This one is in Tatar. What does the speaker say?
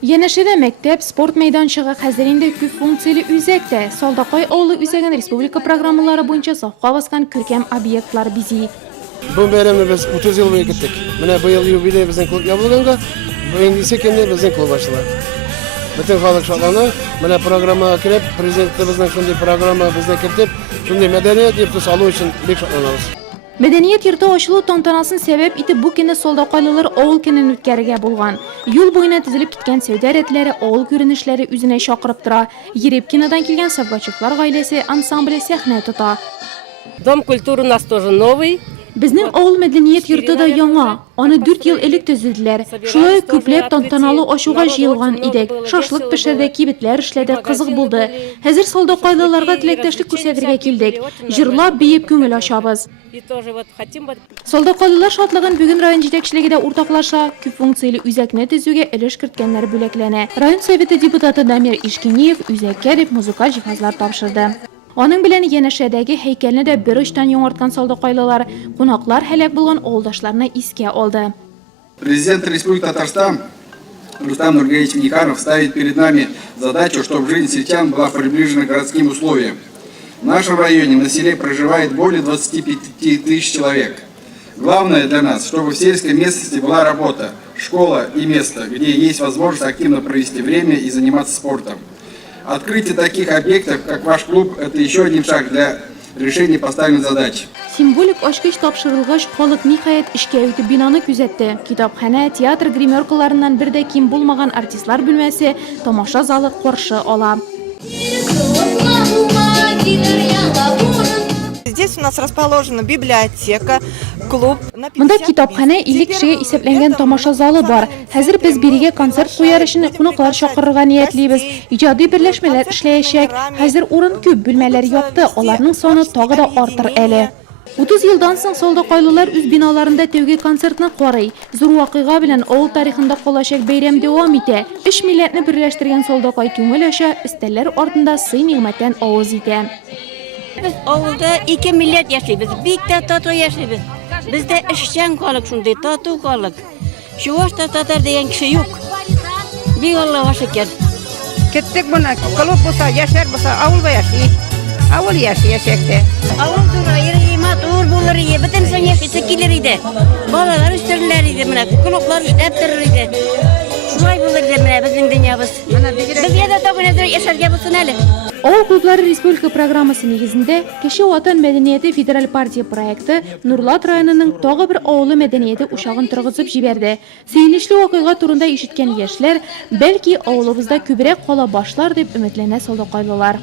Янашеде мектеп, спорт мейданчыгы хәзеринде күп функцияле үзәктә. Солдакай авылы үзәген республика программалары буенча сафка баскан күркәм объектлар бизи. Бу бәйрәмне без 30 ел буе көттек. Менә быел юбилей безнең клуб ябылганга, бу инде исекенде безнең клуб ачыла. Бөтен халык шатлана. Менә программага кирип, президентыбызның шундый программа безне кертеп, шундый мәдәният йорты салу өчен бик шатланабыз. Мәдәният йорты ачылу тантанасын сәбәп итеп бу көнне солдакайлылар авыл көнен үткәрергә булган. Юл буена тезелеп киткән сәүдә рәтләре, авыл күренешләре үзенә чакырып тора. Ерепкинадан килгән Савгачуклар гаиләсе ансамбле сәхнә тота. Дом культуры у нас тоже новый. Безнең авыл мәдәният йорты да яңа. Аны 4 ел элек төзеделәр. Шулай күпләп тантаналы ачуга җыелган идек. Шашлык пешерде, кибетләр эшләде, кызык булды. Хәзер солдакайлыларга теләктәшлек күрсәтергә килдек. Җырлап, биеп күңел ачабыз. Солдакайлылар шатлыгын бүген район җитәкчелеге дә уртаклаша. Күп функцияле үзәкне төзүгә өлеш керткәннәр бүләкләнә. Район советы депутаты Дамир Ишкиниев үзәккә дип музыкаль җиһазлар тапшырды. Аның белән янәшәдәге һәйкәлне дә бер очтан яңарткан солдакайлылар, кунаклар һәлак булган авылдашларны искә алды. Президент Республики Татарстан Рустам Нургалиевич Миниханов ставит перед нами задачу, чтобы жизнь сельчан была приближена к городским условиям. В нашем районе на селе проживает более 25 тысяч человек. Главное для нас, чтобы в сельской местности была работа, школа и место, где есть возможность активно провести время и заниматься спортом. Открытие таких объектов, как ваш клуб, это еще один шаг для решения поставленной задачи. Символик ачкыч тапшырылгач, халык ниһаять эшкә үтеп бинаны күзәтте. Китапханә, театр гримеркаларыннан бер дә ким булмаган артистлар бүлмәсе, тамаша залы каршы ала. Здесь у нас расположена библиотека, клуб. Монда китапханә 50 кешегә исәпләнгән тамаша залы бар. Хәзер без бирегә концерт куяр өчен кунаклар чакырырга ниятлибез. Иҗади берләшмәләр эшләячәк. Хәзер урын күп, бүлмәләр япты, аларның саны тагы да артыр әле. 30 елдан соң солдакайлылар үз биналарында тәүге концертны карый. Зур вакыйга белән авыл тарихында калачак бәйрәм дәвам итә. 3 милләтне берләштергән солдакай күңел ача, өстәлләр артында сый-нигъмәттән авыз итә. Biz avulda 2 millet yaşayız. Bik de tatlı yaşayız. Bizde işçen kalık şunday, tatlı kalık. Şu başta tatar diyen kişi yok. Bir Allah'a şükür. Gittik buna, kalıp olsa, yaşar olsa, avulda yaşayı. Avul yaşayacakta. Avul dura, yerimat, uğur bulur, bütün sen yaşayacaklarıydı. Balalar üstlerleriydi, kuluklar üstlerleriydi. Şurayı bulurdu bizim dünyamız. Biz yada tabi nezir yaşarga bulsun hele. Авыл клублары республика программасы нигезендә Кеше ватан мәдәнияте федераль партия проекты Нурлат районының тагы бер авылы мәдәнияте учагын торгызып җибәрде. Сөенечле вакыйга турында ишеткән яшьләр, бәлки авылыбызда күбрәк кала башлар дип өметләнә солдакайлылар.